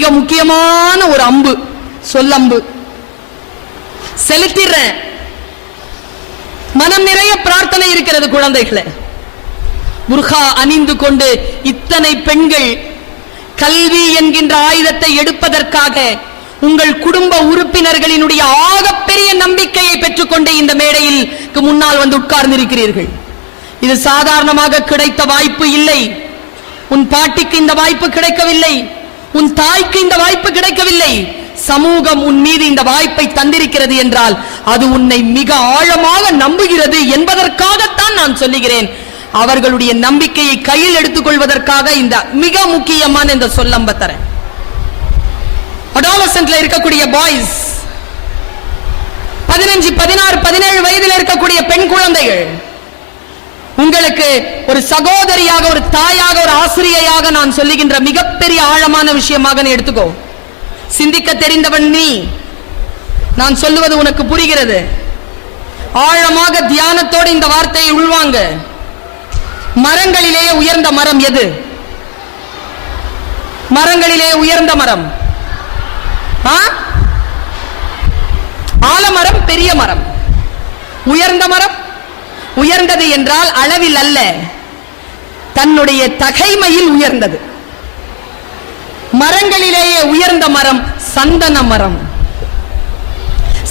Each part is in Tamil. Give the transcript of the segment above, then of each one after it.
மிக முக்கியமான ஒரு அம்பு, சொல்லம்பு செலுத்திடுறேன். மனம் நிறைய பிரார்த்தனை இருக்கிறது. குழந்தைகளை புர்கா அணிந்து கொண்டு இத்தனை பெண்கள் கல்வி என்கின்ற ஆயுதத்தை எடுப்பதற்காக உங்கள் குடும்ப உறுப்பினர்களினுடைய ஆகப்பெரிய நம்பிக்கையை பெற்றுக்கொண்டு இந்த மேடையில் முன்னால் வந்து உட்கார்ந்திருக்கிறீர்கள். இது சாதாரணமாக கிடைத்த வாய்ப்பு இல்லை. உன் பாட்டிக்கு இந்த வாய்ப்பு கிடைக்கவில்லை, உன் தாய்க்கு இந்த வாய்ப்பு கிடைக்கவில்லை. சமூகம் உன் மீது இந்த வாய்ப்பை தந்திருக்கிறது என்றால் அது உன்னை மிக ஆழமாக நம்புகிறது என்பதற்காகத்தான் நான் சொல்லுகிறேன். அவர்களுடைய நம்பிக்கையை கையில் எடுத்துக் கொள்வதற்காக இந்த மிக முக்கியமான இந்த சொல்லம்ப தரேன். அடாலசன்ட்ல இருக்கக்கூடிய பாய்ஸ், 15, 16, 17 வயதில் இருக்கக்கூடிய பெண் குழந்தைகள், உங்களுக்கு ஒரு சகோதரியாக, ஒரு தாயாக, ஒரு ஆசிரியையாக நான் சொல்லுகின்ற மிகப்பெரிய ஆழமான விஷயமாக நீ எடுத்துக்கோ. சிந்திக்க தெரிந்தவன் நீ. நான் சொல்லுவது உனக்கு புரிகிறது. ஆழமாக தியானத்தோடு இந்த வார்த்தையை உள்வாங்க. மரங்களிலேயே உயர்ந்த மரம் எது? மரங்களிலே உயர்ந்த மரம் ஆலமரம், பெரிய மரம். உயர்ந்த மரம், உயர்ந்தது என்றால் அளவில் அல்ல, தன்னுடைய தகைமையில் உயர்ந்தது. மரங்களிலேயே உயர்ந்த மரம் சந்தன மரம்.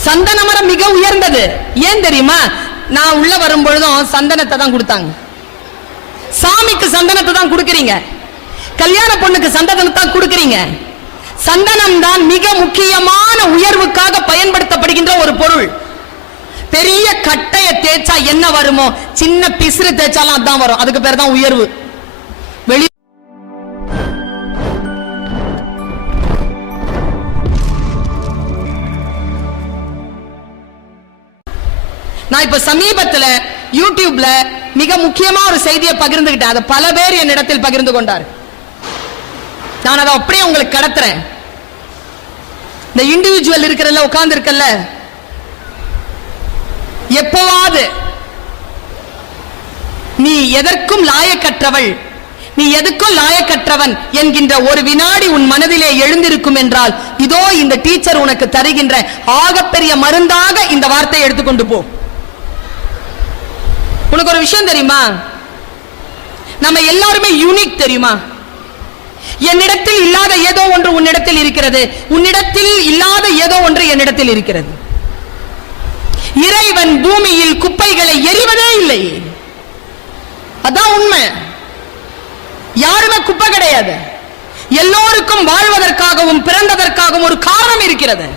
சந்தன மரம் மிக உயர்ந்தது. ஏன் தெரியுமா? நான் உள்ள வரும்பொழுதும் சந்தனத்தை தான் கொடுத்தாங்க. சாமிக்கு சந்தனத்தை தான் கொடுக்கிறீங்க, கல்யாண பொண்ணுக்கு சந்தனத்தை தான் கொடுக்கிறீங்க. சந்தனம் தான் மிக முக்கியமான உயர்வுக்காக பயன்படுத்தப்படுகின்ற ஒரு பொருள். பெரிய கட்டைய தேய்ச்சா என்ன வருமோ, சின்ன பிசுறு தேய்ச்சாலும் அதான் வரும். அதுக்கு பேர் தான் உயர்வு. வெளி நான் இப்ப சமீபத்துல யூடியூப்ல மிக முக்கியமா ஒரு செய்தியை பகிர்ந்துகிட்டேன். அதை பல பேர் என்னிடத்தில் பகிர்ந்து கொண்டார். நான் அதை அப்படியே உங்களுக்கு கடத்துறேன். இந்த இண்டிவிஜுவல் இருக்கிறல்ல, உட்கார்ந்து இருக்கல்ல, எப்பவாது நீ எதற்கும் லாயக்கற்றவள், நீ எதுக்கும் லாயக்கற்றவன் என்கின்ற ஒரு வினாடி உன் மனதிலே எழுந்திருக்கும் என்றால், இதோ இந்த டீச்சர் உனக்கு தருகின்ற ஆகப்பெரிய மருந்தாக இந்த வார்த்தையை எடுத்துக்கொண்டு போ. உனக்கு ஒரு விஷயம் தெரியுமா? நம்ம எல்லாருமே யூனிக் தெரியுமா? என்னிடத்தில் இல்லாத ஏதோ ஒன்று உன்னிடத்தில் இருக்கிறது, உன்னிடத்தில் இல்லாத ஏதோ ஒன்று என்னிடத்தில் இருக்கிறது. இறைவன் பூமியில் குப்பைகளை எறிவதே இல்லை. அதான் உண்மை. யாருமே குப்பை கிடையாது. எல்லோருக்கும் வாழ்வதற்காகவும் பிறந்ததற்காகவும் ஒரு காரணம் இருக்கிறது.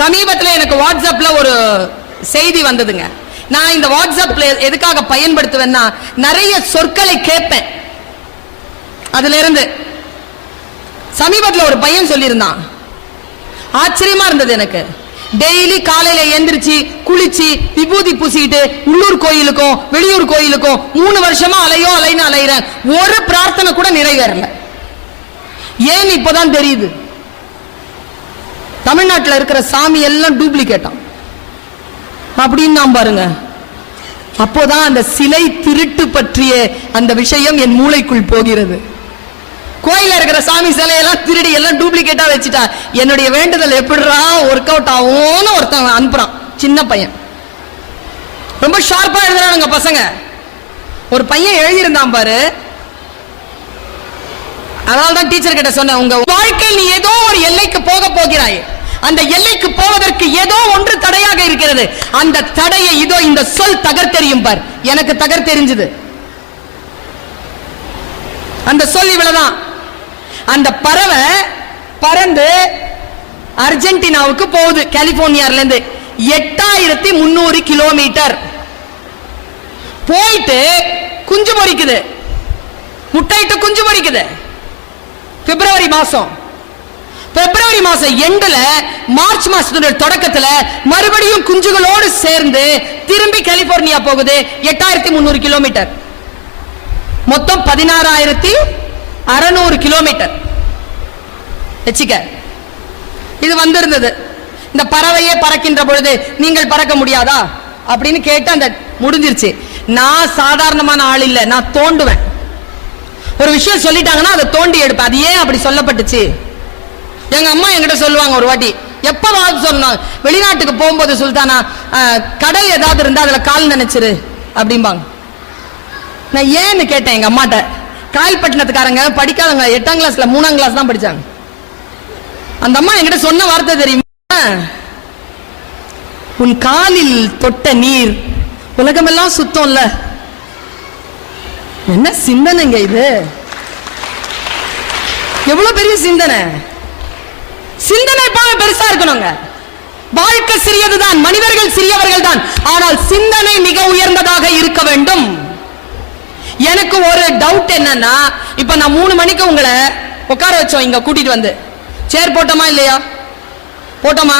சமீபத்தில் எனக்கு வாட்ஸ்அப்ல ஒரு செய்தி வந்ததுங்க. நான் இந்த வாட்ஸ்அப்ல எதுக்காக பயன்படுத்துவேன்னா, நிறைய சொற்களை கேட்பேன். அதுல இருந்து சமீபத்தில் ஒரு பையன் சொல்லியிருந்தான், ஆச்சரியமா இருந்தது எனக்கு. டெய்லி காலையில எந்திரிச்சு குளிச்சு விபூதி பூசிட்டு உள்ளூர் கோயிலுக்கும் வெளியூர் கோயிலுக்கும் 3 வருஷமா அலைன்னு அலையிறேன். ஒரு பிரார்த்தனை கூட நிறைவேறல. ஏன் இப்பதான் தெரியுது, தமிழ்நாட்டில் இருக்கிற சாமி எல்லாம் டூப்ளிகேட்டாம் அப்படின்னு நான் பாருங்க. அப்போதான் அந்த சிலை திருட்டு பற்றிய அந்த விஷயம் என் மூளைக்குள் போகிறது. கோயில இருக்கிற சாமி சிலையெல்லாம் திருடி எல்லாம் டூப்ளிகேட்டா வச்சுட்டா என்னுடைய வேண்டுதல் எப்படிரா ஒர்க் அவுட் ஆகும்னு ஒருத்தன் அனுப்புறான். சின்ன பையன் ரொம்ப ஷார்ப்பா எழுதுறானுங்க பசங்க. ஒரு பையன் எழுதியிருந்தான் பாரு. அதனால்தான் டீச்சர் கிட்ட சொன்னேன், உங்க வாழ்க்கையில் நீ ஏதோ ஒரு எல்லைக்கு போக போகிறாய், அந்த எல்லைக்கு போவதற்கு ஏதோ ஒன்று தடையாக இருக்கிறது. அந்த தடையை இதோ இந்த சொல் தகர்த்தெறியும் பார். எனக்கு தகர்த்தெறிஞ்சது அந்த சொல் இவ்வளவுதான். அந்த பறவை பறந்து அர்ஜென்டினாவுக்கு போகுது. கலிபோர்னியால இருந்து 8300 கிலோமீட்டர் போயிட்டு குஞ்சு பொரிக்குது, முட்டையிட்டு குஞ்சு பொரிக்குது. பிப்ரவரி மாசம் எண்டுல, மார்ச் மாசத்துடைய தொடக்கத்துல மறுபடியும் குஞ்சுகளோடு சேர்ந்து திரும்பி கலிபோர்னியா போகுது. 8300 கிலோமீட்டர், மொத்தம் 16600 கிலோமீட்டர் வச்சுக்க. இது வந்திருந்தது. இந்த பறவையே பறக்கின்ற பொழுது நீங்கள் பறக்க முடியாதா அப்படின்னு கேட்டு அந்த முடிஞ்சிருச்சு. நான் சாதாரணமான ஆள் இல்லை, நான் தோண்டுவேன். ஒரு விஷயம் சொல்லிட்டாங்கன்னா அதை தோண்டி எடுப்பேன். அது ஏன் அப்படி சொல்லப்பட்டுச்சு? எங்க அம்மா என்கிட்ட சொல்லுவாங்க, ஒரு வாட்டி எப்பவாவது சொன்னாங்க, வெளிநாட்டுக்கு போகும்போது சுல்தானா கடல் ஏதாவது இருந்தா அதுல கால் நினைச்சிரு அப்படிம்பாங்க. நான் ஏன்னு கேட்டேன் எங்க அம்மாட்ட. காயல்பட்டினத்துக்காரங்க படிக்காதவங்க, 8ஆம் கிளாஸ்ல 3ஆம் கிளாஸ் தான் படிச்சாங்க. அந்த அம்மா என்கிட்ட சொன்ன வார்த்தை தெரியுமா? உன் காலில் தொட்ட நீர் உலகமெல்லாம் சுத்தம்ல. என்ன சிந்தனைங்க இது? எவ்வளவு பெரிய சிந்தனை! சிந்தனை பெருசா இருக்கணுங்க. வாழ்க்கை சிறியதுதான், மனிதர்கள் சிறியவர்கள் தான், ஆனால் சிந்தனை மிக உயர்ந்ததாக இருக்க வேண்டும். எனக்கு ஒரு டவுட் என்னன்னா, இப்ப நான் 3 மணிக்கு உங்களை உட்கார வச்சோம், இங்க கூட்டிட்டு வந்து சேர் போட்டோமா இல்லையா? போட்டோமா?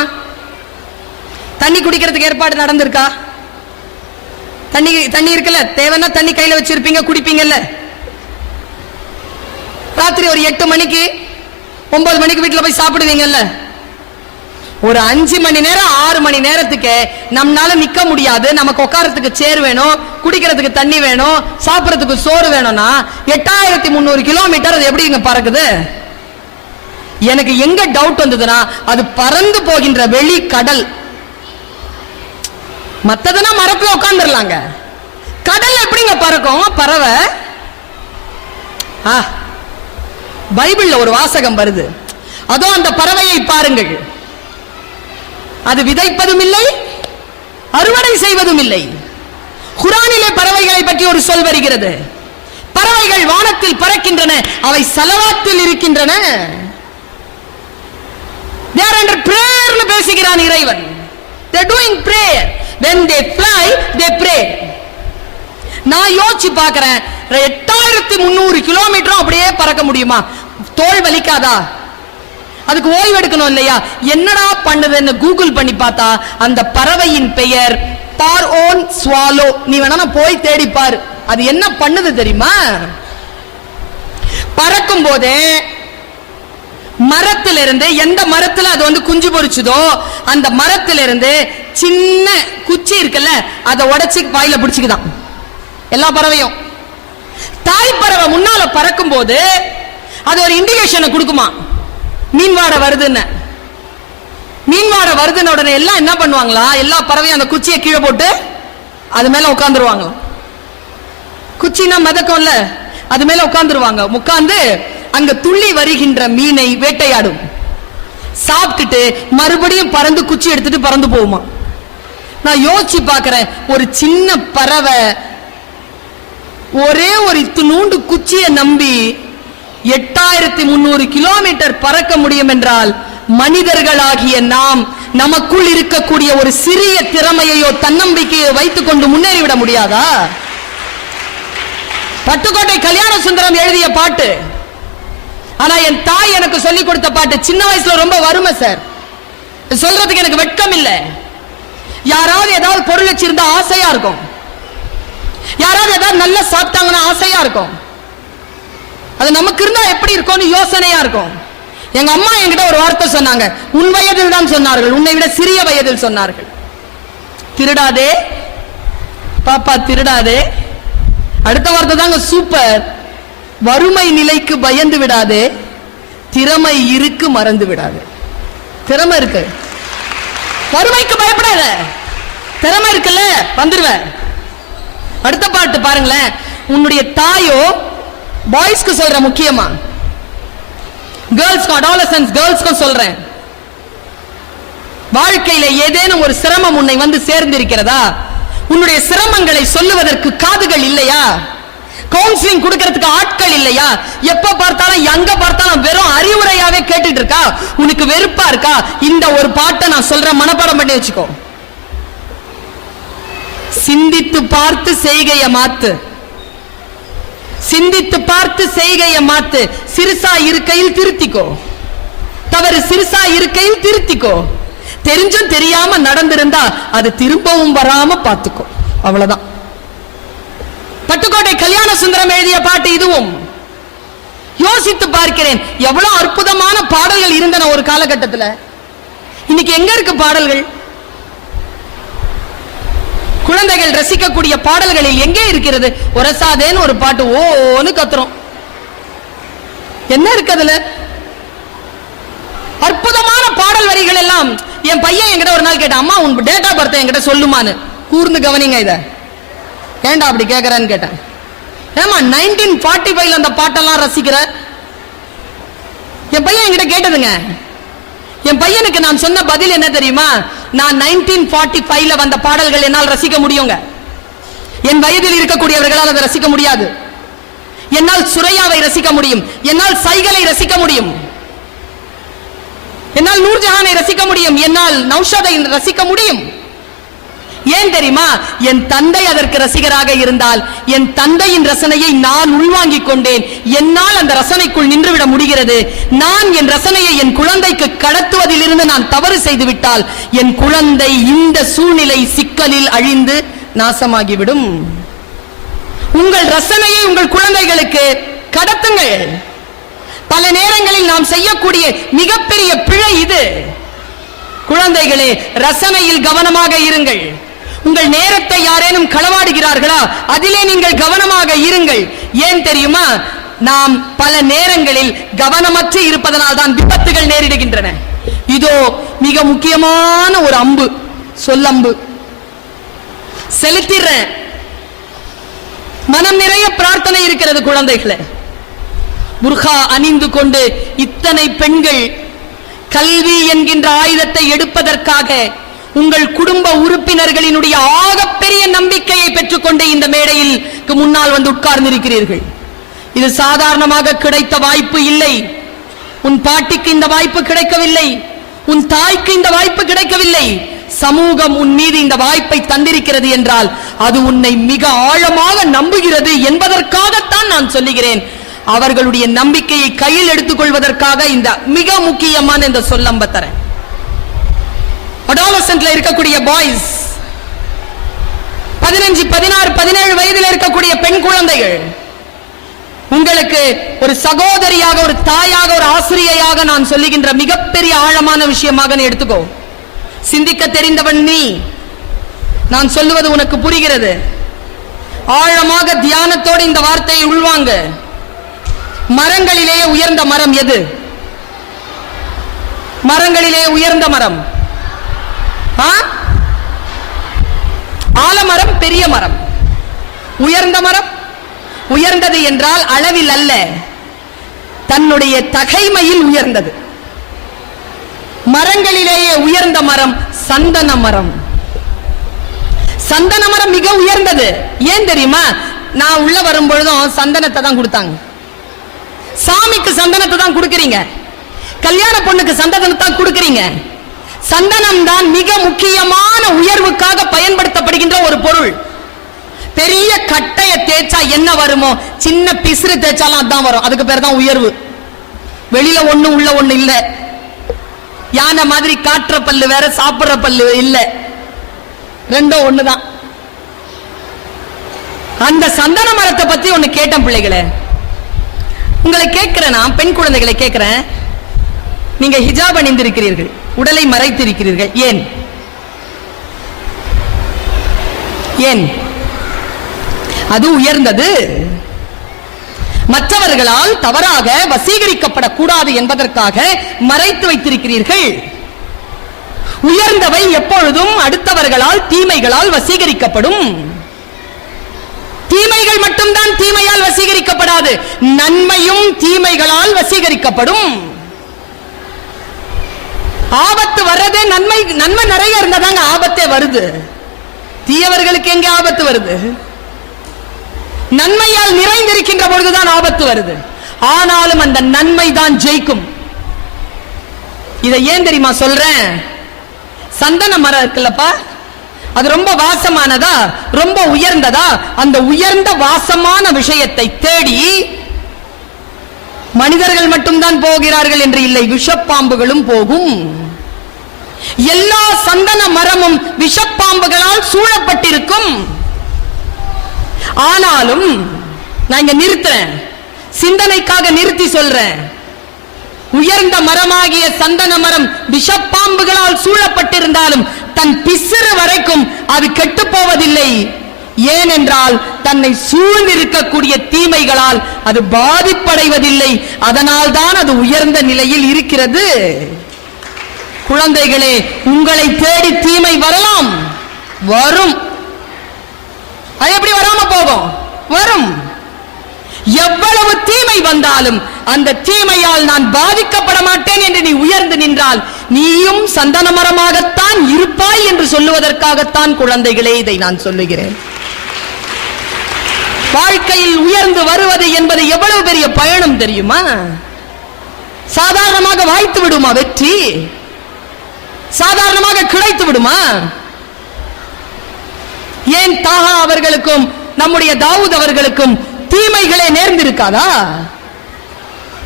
தண்ணி குடிக்கிறதுக்கு ஏற்பாடு நடந்திருக்கா? தண்ணி இருக்குல்ல, தேவைன்னா தண்ணி கையில வச்சிருப்பீங்க, குடிப்பீங்கல்ல. ராத்திரி ஒரு 8 மணிக்கு 9 மணிக்கு வீட்டுல போய் சாப்பிடுவீங்கல்ல. ஒரு 5 மணி நேரம் 6 மணி நேரத்துக்கு நம்மளால நிக்க முடியாது. நமக்கு உட்காரத்துக்கு சேர் வேணும், குடிக்கிறதுக்கு தண்ணி வேணும், சாப்பிடறதுக்கு சோறு வேணும்னா 8300 கிலோமீட்டர் அது எப்படி இங்க பறக்குது? எனக்கு எங்க டவுட் வந்ததுன்னா, அது பறந்து போகின்ற வெளி கடல். மத்ததுனா மரத்துல உட்கார்ந்துடலாங்க, கடல் எப்படிங்க பறக்கும்? பறவை. பைபிள்ல ஒரு வாசகம் வருது, அதோ அந்த பறவையை பாருங்கள், அது விதைப்பதும் இல்லை, அறுவடை செய்வதும் இல்லை. குர்ஆனிலே பறவைகளை பற்றி ஒரு சொல் வருகிறது. பறவைகள் வானத்தில் பறக்கின்றன, அவை ஸலவாத்தில் இருக்கின்றன. They are under prayer னு பேசுகிறான் இறைவன். They are doing prayer. When they fly, they pray. நான் யோசிச்சு பார்க்கிறேன், 8300 கிலோமீட்டரும் அப்படியே பறக்க முடியுமா? தோல் வலிக்காதா? அதுக்கு ஓய்வு எடுக்கணும் இல்லையா? என்னடா பண்ணுதுன்னு கூகுள் பண்ணி பார்த்தா அந்த பறவையின் பெயர் பார்ஓன் ஸ்வாலோ. நீ வேணா போய் தேடி பாரு, அது என்ன பண்ணுது தெரியுமா? பறக்கும் போதே மரத்திலிருந்து, எந்த மரத்துல அது வந்து குஞ்சு பொரிச்சுதோ அந்த மரத்திலிருந்து சின்ன குச்சி இருக்குல்ல, அதை உடைச்சு வாயில பிடிச்சுக்குதான் எல்லா பறவையும். தாய் பறவை முன்னால பறக்கும் போது அது ஒரு இண்டிகேஷனை கொடுக்குமா, மீன்வாடை வருதுன்னு. மீன்வாடை வருதுன்னு உடனே எல்லாம் என்ன பண்ணுவாங்களா, எல்லா பறவையும் அந்த குச்சியை கீழே போட்டு அது மேல உட்காந்துருவாங்களாம். குச்சினா மிதக்கும்ல, அது மேல உட்காந்துருவாங்க. உட்கார்ந்து அங்க துள்ளி வருகின்ற மீனை வேட்டையாடும். சாப்பிட்டுட்டு மறுபடியும் பறந்து குச்சி எடுத்துட்டு பறந்து போகுமா. நான் யோசிச்சு பார்க்கிறேன், ஒரு சின்ன பறவை ஒரே ஒரு இத்துணூண்டு குச்சியை நம்பி 8300 கிலோமீட்டர் பறக்க முடியும் என்றால், மனிதர்களாகிய நாம் நமக்குள் இருக்கக்கூடிய ஒரு சிறிய திறமையோ தன்னம்பிக்கையோ வைத்துக் கொண்டு முன்னேறிவிட முடியாதா? பட்டுக்கோட்டை கல்யாண சுந்தரம் எழுதிய பாட்டு, ஆனா என் தாய் எனக்கு சொல்லிக் கொடுத்த பாட்டு. சின்ன வயசுல ரொம்ப வறுமை சார், சொல்றதுக்கு எனக்கு வெட்கம் இல்லை. யாராவது ஏதாவது பொருள் வச்சிருந்தா ஆசையா இருக்கும், யாராவது ஏதாவது நல்லா சாப்பிட்டாங்கன்னா ஆசையா இருக்கும். அது நமக்கு இருந்தா எப்படி இருக்கும்னு யோசனையா இருக்கும். எங்க அம்மா என்கிட்ட ஒரு வார்த்தை சொன்னாங்க, உன் வயதில் தான் சொன்னார்கள், உன்னை விட சிறிய வயதில் சொன்னார்கள். திருடாதே பாப்பா, திருடாதே. அடுத்த வார்த்தை தாங்க சூப்பர், வறுமை நிலைக்கு பயந்து விடாதே, திறமை இருக்கு மறந்து விடாதே. திறமை இருக்கு, வறுமைக்கு பயப்படாத, திறமை இருக்குல்ல வந்துருவேன். அடுத்த பாட்டு பாருங்களேன், உன்னுடைய தாயோ, பாய்ஸ்க்கு சொல்ற, முக்கியமா கேர்ள்ஸ்க்கு, அடாலசன்ஸ் கேர்ள்ஸ்க்கும் சொல்றேன், வாழ்க்கையில ஏதேனும் ஒரு சிரமம் உன்னை வந்து சேர்ந்திருக்கிறதா? உன்னுடைய சிரமங்களை சொல்லுவதற்கு காதுகள் இல்லையா? கவுன்சிலிங் கொடுக்கிறதுக்கு ஆட்கள் இல்லையா? எப்ப பார்த்தாலும் எங்க பார்த்தாலும் வெறும் அறிவுரையாவே கேட்டுட்டு இருக்கா? உனக்கு வெறுப்பா இருக்கா? இந்த ஒரு பாட்டை நான் சொல்றேன், மனப்பாடம் பண்ணி வச்சுக்கோ. சிந்தித்து பார்த்து செய்கைய மாத்து, சிந்தித்து பார்த்து செய்கைய மாத்து. சிறுசா இருக்கையில் திருத்திக்கோ, தவறு சிறுசா இருக்கையில் திருத்திக்கோ. தெரிஞ்சும் தெரியாம நடந்திருந்தா அது திரும்பவும் வராம பார்த்துக்கோ, அவ்வளவுதான். பட்டுக்கோட்டை கல்யாண சுந்தரம் எழுதிய பாட்டு இதுவும். யோசித்து பார்க்கிறேன், எவ்வளவு அற்புதமான பாடல்கள் இருந்தன ஒரு காலகட்டத்தில். இன்னைக்கு எங்க இருக்கு பாடல்கள்? குழந்தைகள் ரசிக்கக்கூடிய பாடல்களில் எங்கே இருக்கிறது? ஒரசாதேன்னு ஒரு பாட்டு ஓன்னு கத்துறோம், என்ன இருக்கு அதுல? அற்புதமான பாடல் வரிகள் எல்லாம். என் பையன் என்கிட்ட ஒரு நாள் கேட்டான், அம்மா உன் டேட் ஆஃப் பர்த் என்கிட்ட சொல்லுமான்னு. கூர்ந்து கவனிங்க இத. ஏண்டா அப்படி கேட்கறான்னு கேட்டேன். ஏமா 1945 அந்த பாட்டெல்லாம் ரசிக்கிற? என் பையன் என்கிட்ட கேட்டதுங்க. என் பையனுக்கு நான் சொன்ன பதில் என்ன தெரியுமா? நான் 1945 வந்த பாடல்கள் என்னால் ரசிக்க முடியுங்க. என் வயதில் இருக்கக்கூடியவர்களால் அதை ரசிக்க முடியாது. என்னால் சுரையாவை ரசிக்க முடியும், என்னால் சைகளை ரசிக்க முடியும், என்னால் நூர்ஜஹானை ரசிக்க முடியும், என்னால் நௌஷாதை ரசிக்க முடியும். ஏன் தெரியுமா? என் தந்தை அதற்கு ரசிகராக இருந்தால் என் தந்தையின் ரசனையை நான் உள்வாங்கிக் கொண்டேன். என்னால் அந்த ரசனைக்குள் நின்றுவிட முடிகிறது. நான் என் ரசனையை என் குழந்தைக்கு கடத்துவதிலிருந்து நான் தவறு செய்து விட்டால் என் குழந்தை இந்த சூழ்நிலை சிக்கலில் அழிந்து நாசமாகிவிடும். உங்கள் ரசனையை உங்கள் குழந்தைகளுக்கு கடத்துங்கள். பல நேரங்களில் நாம் செய்யக்கூடிய மிகப்பெரிய பிழை இது. குழந்தைகளே, ரசனையில் கவனமாக இருங்கள். உங்கள் நேரத்தை யாரேனும் களவாடுகிறார்களா, அதிலே நீங்கள் கவனமாக இருங்கள். ஏன் தெரியுமா? நாம் பல நேரங்களில் கவனமற்று இருப்பதனால் தான் விபத்துகள் நேரிடுகின்றன. இதோ மிக முக்கியமான ஒரு அம்பு, சொல்லம்பு செலுத்திடுறேன். மனம் நிறைய பிரார்த்தனை இருக்கிறது. குழந்தைகளை புர்கா அணிந்து கொண்டு இத்தனை பெண்கள் கல்வி என்கின்ற ஆயுதத்தை எடுப்பதற்காக உங்கள் குடும்ப உறுப்பினர்களினுடைய ஆகப்பெரிய நம்பிக்கையை பெற்றுக்கொண்டு இந்த மேடையில் முன்னால் வந்து உட்கார்ந்திருக்கிறீர்கள். இது சாதாரணமாக கிடைத்த வாய்ப்பு இல்லை. உன் பாட்டிக்கு இந்த வாய்ப்பு கிடைக்கவில்லை, உன் தாய்க்கு இந்த வாய்ப்பு கிடைக்கவில்லை. சமூகம் உன் மீது இந்த வாய்ப்பை தந்திருக்கிறது என்றால் அது உன்னை மிக ஆழமாக நம்புகிறது என்பதற்காகத்தான் நான் சொல்லுகிறேன். அவர்களுடைய நம்பிக்கையை கையில் எடுத்துக் கொள்வதற்காக இந்த மிக முக்கியமான இந்த சொல்லம்ப தரேன். அடாலசன்ட்ல இருக்கக்கூடிய பாய்ஸ், 15, 16, 17 வயதில் இருக்கக்கூடிய பெண் குழந்தைகள், உங்களுக்கு ஒரு சகோதரியாக, ஒரு தாயாக, ஒரு ஆசிரியையாக நான் சொல்லுகின்ற மிகப்பெரிய ஆழமான விஷயமாக நீ எடுத்துக்கோ. சிந்திக்க தெரிந்தவன் நீ. நான் சொல்லுவது உனக்கு புரிகிறது. ஆழமாக தியானத்தோடு இந்த வார்த்தையை உள்வாங்க. மரங்களிலேயே உயர்ந்த மரம் எது? மரங்களிலே உயர்ந்த மரம் ஆலமரம், பெரிய மரம். உயர்ந்த மரம், உயர்ந்தது என்றால் அளவில் அல்ல, தன்னுடைய தகைமையில் உயர்ந்தது. மரங்களிலேயே உயர்ந்த மரம் சந்தன மரம். சந்தன மரம் மிக உயர்ந்தது. ஏன் தெரியுமா? நான் உள்ள வரும் பொழுதும் சந்தனத்தை தான் கொடுத்தாங்க. சாமிக்கு சந்தனத்தை தான் கொடுக்கிறீங்க, கல்யாண பொண்ணுக்கு சந்தனத்தை தான் கொடுக்கிறீங்க. சந்தனம் தான் மிக முக்கியமான உயர்வுக்காக பயன்படுத்தப்படுகின்ற ஒரு பொருள். பெரிய கட்டைய தேய்ச்சா என்ன வருமோ, சின்ன பிசுறு தேய்ச்சாலும் அதான் வரும். அதுக்கு பேர் தான் உயர்வு. வெளியில ஒண்ணு உள்ள ஒண்ணு இல்ல. யானை மாதிரி காட்டுற பல்லு வேற, சாப்பிடுற பல்லு இல்ல, ரெண்டும் ஒண்ணுதான். அந்த சந்தன மரத்தை பத்தி ஒண்ணு கேட்டேன் பிள்ளைகளே. உங்களை கேட்கிறேன், நான் பெண் குழந்தைகளை கேட்கிறேன். நீங்க ஹிஜாப் அணிந்திருக்கிறீர்கள், உடலை மறைத்திருக்கிறீர்கள். ஏன்? ஏன்? அது உயர்ந்தது. மற்றவர்களால் தவறாக வசீகரிக்கப்படக்கூடாது என்பதற்காக மறைத்து வைத்திருக்கிறீர்கள். உயர்ந்தவை எப்பொழுதும் அடுத்தவர்களால், தீமைகளால் வசீகரிக்கப்படும். தீமைகள் மட்டும்தான் தீமையால் வசீகரிக்கப்படாது, நன்மையும் தீமைகளால் வசீகரிக்கப்படும். ஆபத்து வர்றதே நன்மை நிறைய இருந்தாதாங்க ஆபத்தே வருது. தீயவர்களுக்கு எங்க ஆபத்து வருது? நன்மையால் நிறைந்திருக்கின்ற பொழுதுதான் ஆபத்து வருது. ஆனாலும் அந்த நன்மை தான் ஜெயிக்கும். இதை ஏன் தெரியுமா சொல்றேன்? சந்தன மரம் இருக்குல்லப்பா, அது ரொம்ப வாசமானதா, ரொம்ப உயர்ந்ததா? அந்த உயர்ந்த வாசமான விஷயத்தை தேடி மனிதர்கள் மட்டும்தான் போகிறார்கள் என்று இல்லை, விஷப்பாம்புகளும் போகும். எல்லா சந்தன மரமும் விஷப்பாம்புகளால் சூழப்பட்டிருக்கும். ஆனாலும் நான் இங்க நிறுத்துறேன், சிந்தனைக்காக நிறுத்தி சொல்றேன். உயர்ந்த மரமாகிய சந்தன மரம் விஷப்பாம்புகளால் சூழப்பட்டிருந்தாலும் தன் பிசிறு வரைக்கும் அது கெட்டு போவதில்லை. ஏனென்றால் தன்னை சூழ்ந்திருக்கக்கூடிய தீமைகளால் அது பாதிப்படைவதில்லை. அதனால் தான் அது உயர்ந்த நிலையில் இருக்கிறது. குழந்தைகளே, உங்களை தேடி தீமை வரலாம், வரும். அது எப்படி வராம போகும்? வரும். எவ்வளவு தீமை வந்தாலும் அந்த தீமையால் நான் பாதிக்கப்பட மாட்டேன் என்று நீ உயர்ந்து நின்றால் நீயும் சந்தன மரமாகத்தான் இருப்பாய் என்று சொல்லுவதற்காகத்தான் குழந்தைகளே இதை நான் சொல்லுகிறேன். வாழ்க்கையில் உயர்ந்து வருவது என்பது எவ்வளவு பெரிய பயணம் தெரியுமா? சாதாரணமாக வாய்த்து விடுமா வெற்றி? சாதாரணமாக கிடைத்து விடுமா? ஏன் தாஹா அவர்களுக்கும் நம்முடைய தாவூத் அவர்களுக்கும் தீமைகளே நேர்ந்திருக்காதா?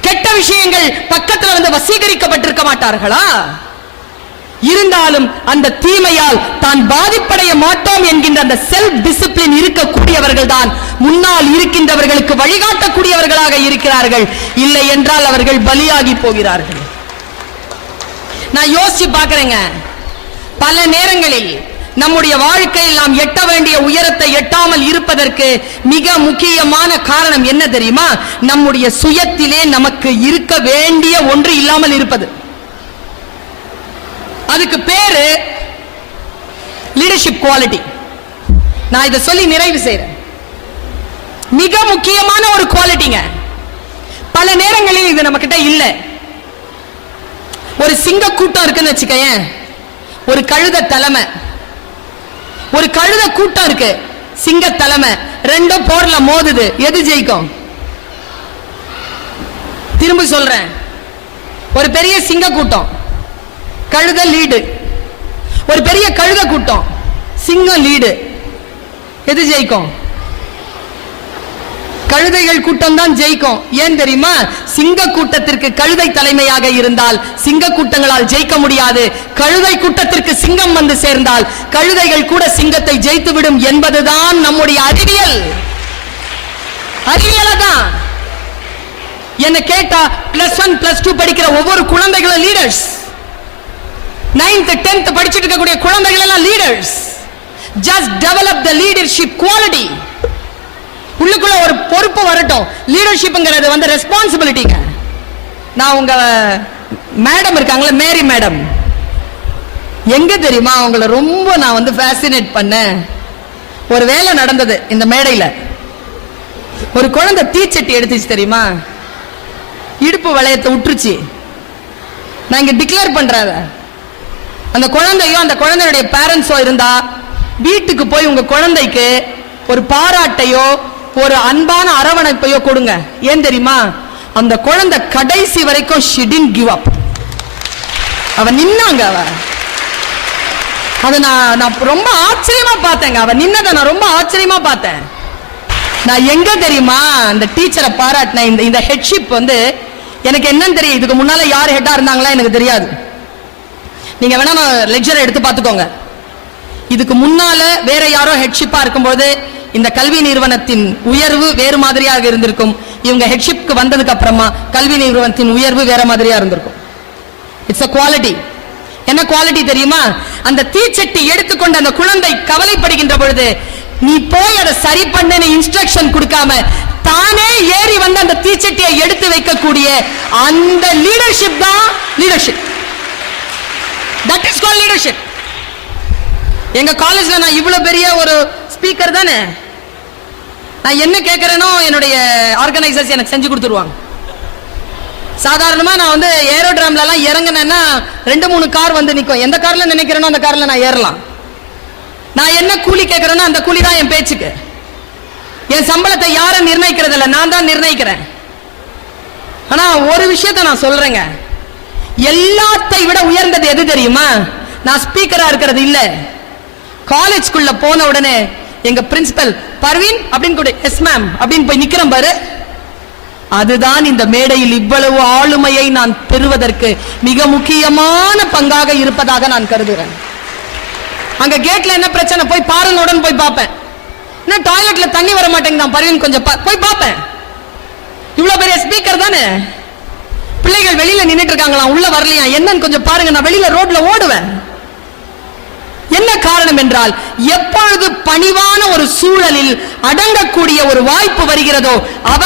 கெட்ட விஷயங்கள் பக்கத்தில் வந்து வசீகரிக்கப்பட்டிருக்க மாட்டார்களா? இருந்தாலும் அந்த தீமையால் தான் பாதிப்படைய மாட்டோம் என்கின்ற அந்த செல்ஃப் டிசிப்ளின் இருக்கக்கூடியவர்கள் தான் முன்னால் இருக்கின்றவர்களுக்கு வழிகாட்டக்கூடியவர்களாக இருக்கிறார்கள். இல்லை என்றால் அவர்கள் பலியாகி போகிறார்கள். நான் யோசிச்சு பார்க்கிறேங்க, பல நேரங்களில் நம்முடைய வாழ்க்கையில் நாம் எட்ட வேண்டிய உயரத்தை எட்டாமல் இருப்பதற்கு மிக முக்கியமான காரணம் என்ன தெரியுமா? நம்முடைய சுயத்திலே நமக்கு இருக்க வேண்டிய ஒன்று இல்லாமல் இருப்பது. அதுக்கு பேரு லீடர்ஷிப் குவாலிட்டி. நான் இதை சொல்லி நிறைவு செய்றேன். மிக முக்கியமான ஒரு குவாலிட்டிங்க. பல நேரங்களில் இது நம்ம கிட்ட இல்ல. ஒரு சிங்க கூட்டம் இருக்குன்னு வச்சுக்கேன், ஒரு கழுத தலைமை, ஒரு கழுத கூட்டம் இருக்கு, சிங்க தலைமை, ரெண்டும் போர்ல மோதுது, எது ஜெயிக்கும்? திரும்ப சொல்றேன், ஒரு பெரிய சிங்க கூட்டம், கழுத லீடு. ஒரு பெரிய கழுத கூட்டம், சிங்கம் லீடு, எது ஜெயிக்கும்? கழுதைகள் கூட்டம் தான் ஜெயிக்கும். ஏன் தெரியுமா? சிங்க கூட்டத்திற்கு கழுதை தலைமையாக இருந்தால் சிங்க கூட்டங்களால் ஜெயிக்க முடியாது. கழுதை கூட்டத்திற்கு சிங்கம் வந்து சேர்ந்தால் கழுதைகள் கூட சிங்கத்தை ஜெயித்துவிடும் என்பதுதான் நம்முடைய அறிவியல். அறிவியலதான். என்ன கேட்டா +1 +2 படிக்கிற ஒவ்வொரு குழந்தைகளும் லீடர்ஸ். 9th 10th படிச்சிட்டு இருக்கக்கூடிய குழந்தைகள் எல்லாம் leaders. Just develop the leadership quality. உள்ளுக்குள்ள ஒரு பொறுப்பு வரட்டும். லீடர்ஷிப்ங்கிறது வந்து ரெஸ்பான்சிபிலிட்டிங்க. நான் உங்க மேடம் இருக்காங்களே, மேரி மேடம், எங்க தெரியுமா அவங்கள ரொம்ப நான் வந்து ஃபேசினேட் பண்ணேன். ஒரு வேலை நடந்தது இந்த மேடையில. ஒரு குழந்தை தீச்சட்டி எடுத்துச்சு தெரியுமா, இடுப்பு வளையத்தை விட்டுருச்சு. நான் இங்க டிக்ளேர் பண்றேன், அந்த குழந்தையோ அந்த குழந்தையுடைய பேரண்ட்ஸோ இருந்தா வீட்டுக்கு போய் உங்க குழந்தைக்கு ஒரு பாராட்டையோ ஒரு அன்பான அரவணைப்பையோ கொடுங்க. ஏன் தெரியுமா? அந்த குழந்தை கடைசி வரைக்கும் she didn't give up. அவ நின்னாங்க. அத நான் ரொம்ப ஆச்சரியமா பார்த்தேங்க. அவ நின்னதை நான் ரொம்ப ஆச்சரியமா பார்த்தேன். நான் எங்க தெரியுமா அந்த டீச்சரை பாராட்டின? இந்த ஹெட்ஷிப் வந்து எனக்கு என்னன்னு தெரியும். இதுக்கு முன்னால யார் ஹெட்டா இருந்தாங்களா எனக்கு தெரியாது. நீங்க வேணா லெக்சர் எடுத்து பார்த்துக்கோங்க. இதுக்கு முன்னால வேற யாரோ ஹெட்ஷிப்பா இருக்கும்போது இந்த கல்வி நிறுவனத்தின் உயர்வு வேறு மாதிரியாக இருந்திருக்கும். இவங்க ஹெட்ஷிப்க்கு வந்ததுக்கு அப்புறமா கல்வி நிறுவனத்தின் உயர்வு வேற மாதிரியா இருந்திருக்கும். It's a quality. என்ன குவாலிட்டி தெரியுமா? அந்த தீச்சட்டி எடுத்துக்கொண்டு அந்த குழந்தை கவலைப்படுகின்ற பொழுது நீ போய் அதை சரி பண்ண இன்ஸ்ட்ரக்ஷன் கொடுக்காம தானே ஏறி வந்து அந்த தீச்சட்டியை எடுத்து வைக்கக்கூடிய அந்த லீடர்ஷிப் தான் leadership. That is called leadership. எங்க காலேஜ்ல நான் இவ்வளவு பெரிய ஒரு ஸ்பீக்கர் தானே, நான் என்ன கேட்கிறேனோ என்னுடைய ஆர்கனைசர்ஸ் எனக்கு செஞ்சு கொடுத்துருவாங்க. சாதாரணமா நான் வந்து ஏரோட்ராம்ல எல்லாம் இறங்கினேன்னா 2-3 கார் வந்து நிற்கும். எந்த கார்ல நினைக்கிறேனோ அந்த கார்ல நான் ஏறலாம். நான் என்ன கூலி கேட்கிறேனோ அந்த கூலி தான் என் பேச்சுக்கு. என் சம்பளத்தை யாரும் நிர்ணயிக்கிறது இல்லை, நான் தான் நிர்ணயிக்கிறேன். ஆனா ஒரு விஷயத்த நான் சொல்றேங்க, எல்லாத்தை விட உயர்ந்தது எது தெரியுமா? நான் ஸ்பீக்கரா இருக்கிறது இல்ல. காலேஜ்குள்ள போன உடனே எங்க பிரின்சிபல் பர்வீன் அப்படின்னு கூட எஸ் மேம் அப்படின்னு போய் நிக்கிறேன் பாரு, அதுதான் இந்த மேடையில் இவ்வளவு ஆளுமையை நான் பெறுவதற்கு மிக முக்கியமான பங்காக இருப்பதாக நான் கருதுகிறேன். அங்க கேட்ல என்ன பிரச்சனை போய் பாருங்க, போய் பார்ப்பேன். என்ன டாய்லெட்ல தண்ணி வர மாட்டேங்குதான் பர்வீன், கொஞ்சம் போய் பார்ப்பேன். இவ்வளவு பெரிய ஸ்பீக்கர் தானே. பிள்ளைகள் வெளியில நின்னுட்டு இருக்காங்களா, உள்ள வரலையா என்னன்னு கொஞ்சம் பாருங்க. நான் வெளியில ரோட்ல ஓடுவேன். என்ன காரணம் என்றால் எப்பொழுது பணிவான ஒரு சூழலில் அடங்கக்கூடிய ஒரு வாய்ப்பு வருகிறதோ அவர்